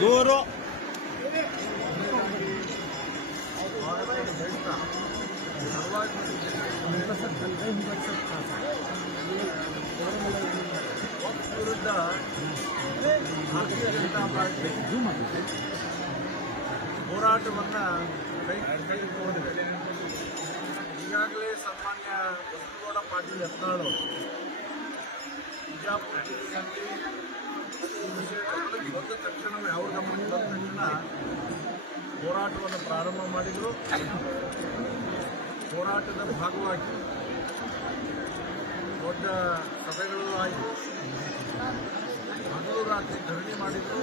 ದೂರು ವಿರುದ್ಧ ಭಾರತೀಯ ಜನತಾ ಪಾರ್ಟಿ ಹೋರಾಟವನ್ನು ಕೈಗೊಂಡಿದೆ. ಈಗಾಗಲೇ ಸನ್ಮಾನ್ಯ ಬಸನಗೌಡ ಪಾಟೀಲ್ ಯತ್ನಾಳ್ ಬಿಜಾಪುರ ಜಿಲ್ಲೆಯಲ್ಲಿ ಈ ವಿಷಯ ಗಮನಕ್ಕೆ ಬಂದ ತಕ್ಷಣವೇ ಅವ್ರ ಗಮನಕ್ಕೆ ಬಂದ ತಕ್ಷಣ ಹೋರಾಟವನ್ನು ಪ್ರಾರಂಭ ಮಾಡಿದರು. ಹೋರಾಟದ ಭಾಗವಾಗಿ ದೊಡ್ಡ ಸಭೆಗಳು ಆಯಿತು. ಹಗಲು ರಾತ್ರಿ ಧರಣಿ ಮಾಡಿದರು.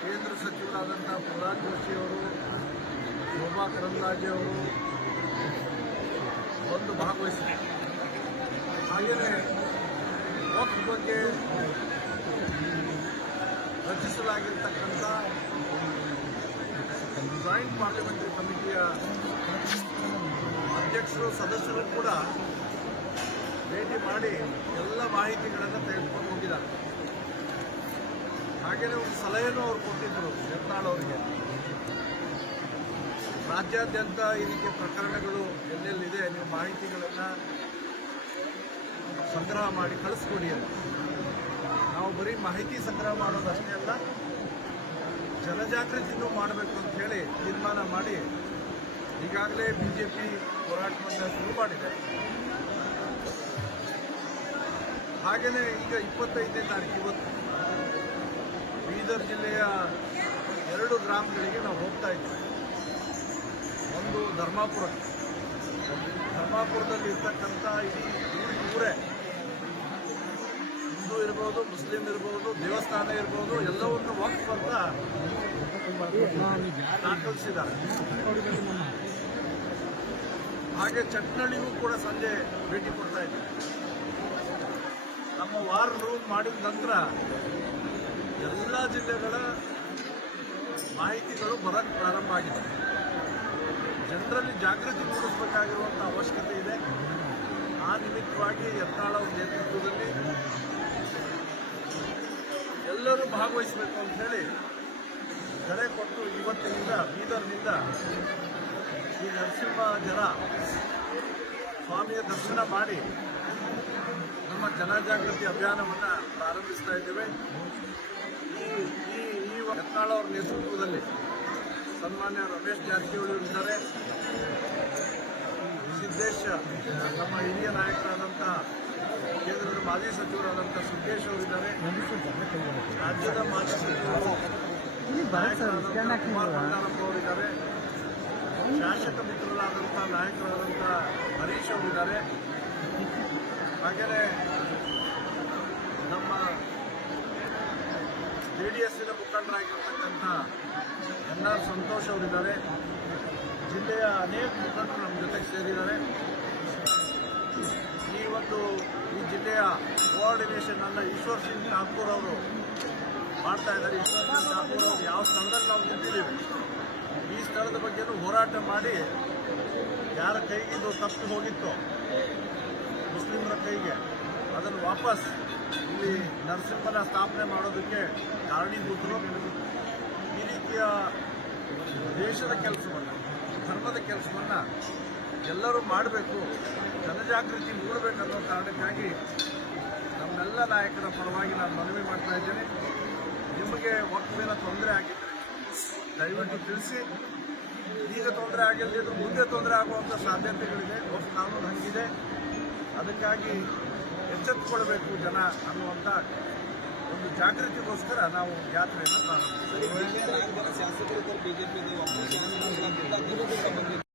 ಕೇಂದ್ರ ಸಚಿವರಾದಂಥ ಪ್ರಹ್ಲಾದ್ ಜೋಶಿಯವರು, ಶೋಭಾ ಕರಂದ್ಲಾಜೆ ಅವರು ಬಂದು ಭಾಗವಹಿಸಿದರು. ಹಾಗೆಯೇ ವಕ್ಫ್ ಬಗ್ಗೆ ರಚಿಸಲಾಗಿರ್ತಕ್ಕಂಥ ಜಾಯಿಂಟ್ ಪಾರ್ಲಿಮೆಂಟರಿ ಕಮಿಟಿಯ ಅಧ್ಯಕ್ಷರು, ಸದಸ್ಯರು ಕೂಡ ಭೇಟಿ ಮಾಡಿ ಎಲ್ಲ ಮಾಹಿತಿಗಳನ್ನು ತೆಗೆದುಕೊಂಡು ಹೋಗಿದ್ದಾರೆ. ಹಾಗೆಯೇ ಒಂದು ಸಲಹೆನೂ ಅವರು ಕೊಟ್ಟಿದ್ದರು ಯತ್ನಾಳ್ ಅವರಿಗೆ. ರಾಜ್ಯಾದ್ಯಂತ ಈ ರೀತಿಯ ಪ್ರಕರಣಗಳು ಎಲ್ಲೆಲ್ಲಿದೆ ನೀವು ಮಾಹಿತಿಗಳನ್ನು ಸಂಗ್ರಹ ಮಾಡಿ ಕಳಿಸ್ಕೊಡಿ ಅಂತ. ನಾವು ಬರೀ ಮಾಹಿತಿ ಸಂಗ್ರಹ ಮಾಡೋದು ಅಷ್ಟೇ ಅಲ್ಲ, ಜನಜಾಗೃತಿನೂ ಮಾಡಬೇಕು ಅಂತ ಹೇಳಿ ತೀರ್ಮಾನ ಮಾಡಿ ಈಗಾಗಲೇ ಬಿಜೆಪಿ ಹೋರಾಟವನ್ನು ಶುರು ಮಾಡಿದೆ. ಹಾಗೆಯೇ ಈಗ 25ನೇ ತಾರೀಕು ಇವತ್ತು ಬೀದರ್ ಜಿಲ್ಲೆಯ 2 ಗ್ರಾಮಗಳಿಗೆ ನಾವು ಹೋಗ್ತಾ ಇದ್ದೀವಿ. ಒಂದು ಧರ್ಮಾಪುರದಲ್ಲಿ ಇರ್ತಕ್ಕಂಥ ಇಡೀ ಊರೇ ಹಿಂದೂ ಇರ್ಬೋದು, ಮುಸ್ಲಿಂ ಇರ್ಬೋದು, ದೇವಸ್ಥಾನ ಇರ್ಬೋದು, ಎಲ್ಲವನ್ನು ವಕ್ಫ್ ಅಂತ ದಾಖಲಿಸಿದ್ದಾರೆ. ಹಾಗೆ ಚಟ್ನಳ್ಳಿಗೂ ಕೂಡ ಸಂಜೆ ಭೇಟಿ ಕೊಡ್ತಾ ಇದ್ದೀವಿ. ನಮ್ಮ ವಾರ್ ರೂಮ್ ಮಾಡಿದ ನಂತರ ಎಲ್ಲ ಜಿಲ್ಲೆಗಳ ಮಾಹಿತಿಗಳು ಬರಕ್ಕೆ ಪ್ರಾರಂಭ ಆಗಿದೆ. ಜನರಲ್ಲಿ ಜಾಗೃತಿ ಮೂಡಿಸಬೇಕಾಗಿರುವಂಥ ಅವಶ್ಯಕತೆ ಇದೆ. ಆ ನಿಮಿತ್ತವಾಗಿ ಯತ್ನಾಳ್ ಅವರ ನೇತೃತ್ವದಲ್ಲಿ ಎಲ್ಲರೂ ಭಾಗವಹಿಸಬೇಕು ಅಂತ ಹೇಳಿ ಕರೆ ಕೊಟ್ಟು ಇವತ್ತಿನಿಂದ ಬೀದರ್ನಿಂದ ಈ ನರಸಿಂಹ ಜನ ಸ್ವಾಮಿಯ ದರ್ಶನ ಮಾಡಿ ನಮ್ಮ ಜನಜಾಗೃತಿ ಅಭಿಯಾನವನ್ನು ಪ್ರಾರಂಭಿಸ್ತಾ ಇದ್ದೇವೆ. ಈ ಯತ್ನಾಳ್ ಅವರ ನೇತೃತ್ವದಲ್ಲಿ ಸನ್ಮಾನ್ಯ ರಮೇಶ್ ಜಾರಕಿಹೊಳಿ ಇದ್ದಾರೆ, ಸಿದ್ದೇಶ್ ನಮ್ಮ ಹಿರಿಯ ನಾಯಕರಾದಂಥ ಕೇಂದ್ರದ ಮಾಜಿ ಸಚಿವರಾದಂಥ ಸಿದ್ದೇಶ್ ಅವರಿದ್ದಾರೆ, ರಾಜ್ಯದ ಮಾಜಿ ಸಚಿವರು ಕುಮಾರ್ ಬಂಗಾರಪ್ಪ ಅವರಿದ್ದಾರೆ, ಶಾಸಕ ಮಿತ್ರರಾದಂಥ ನಾಯಕರಾದಂಥ ಹರೀಶ್ ಅವರಿದ್ದಾರೆ. ಹಾಗೆಯೇ ನಮ್ಮ JDSನ ಮುಖಂಡರಾಗಿರ್ತಕ್ಕಂಥ NR ಸಂತೋಷ್ ಅವರಿದ್ದಾರೆ. ಜಿಲ್ಲೆಯ ಅನೇಕ ಮುಖಂಡರು ನಮ್ಮ ಜೊತೆಗೆ ಸೇರಿದ್ದಾರೆ. ಈ ಜಿಲ್ಲೆಯ ಕೋಆರ್ಡಿನೇಷನ್ ಅನ್ನು ಈಶ್ವರ್ ಸಿಂಗ್ ಠಾಕೂರ್ ಅವರು ಮಾಡ್ತಾ ಇದ್ದಾರೆ. ಈಶ್ವರ್ ಸಿಂಗ್ ಠಾಕೂರ್ ಅವರು ಯಾವ ಸ್ಥಳದಲ್ಲಿ ನಾವು ನಿಂತಿದ್ದೀವಿ, ಈ ಸ್ಥಳದ ಬಗ್ಗೆನೂ ಹೋರಾಟ ಮಾಡಿ ಯಾರ ಕೈಗಿದು ತಪ್ಪಿ ಹೋಗಿತ್ತು ಮುಸ್ಲಿಮರ ಕೈಗೆ, ಅದನ್ನು ವಾಪಸ್ ಇಲ್ಲಿ ನರಸಿಂಹನ ಸ್ಥಾಪನೆ ಮಾಡೋದಕ್ಕೆ ಕಾರಣೀಭೂತರು. ಈ ರೀತಿಯ ದೇಶದ ಕೆಲಸವನ್ನು, ಧರ್ಮದ ಕೆಲಸವನ್ನು ಎಲ್ಲರೂ ಮಾಡಬೇಕು, ಜನಜಾಗೃತಿ ಮೂಡಬೇಕನ್ನೋ ಕಾರಣಕ್ಕಾಗಿ ನಮ್ಮೆಲ್ಲ ನಾಯಕರ ಪರವಾಗಿ ನಾನು ಮನವಿ ಮಾಡ್ತಾ ಇದ್ದೇನೆ. ನಿಮಗೆ ವಕ್ಫಿನ ತೊಂದರೆ ಆಗಿದ್ದರೆ ದಯವಿಟ್ಟು ತಿಳಿಸಿ. ಈಗ ತೊಂದರೆ ಆಗಿಲ್ಲದಿದ್ರೂ ಮುಂದೆ ತೊಂದರೆ ಆಗುವಂಥ ಸಾಧ್ಯತೆಗಳಿದೆ. ವಕ್ಫ್ ಕಾನೂನು ಹಂಗಿದೆ. ಅದಕ್ಕಾಗಿ ಎಚ್ಚೆತ್ತುಕೊಳ್ಬೇಕು ಜನ ಅನ್ನುವಂಥ ಒಂದು ಜಾಗೃತಿಗೋಸ್ಕರ ನಾವು ಯಾತ್ರೆಯನ್ನು ಪ್ರಾರಂಭಿಸಿದ್ದೇವೆ.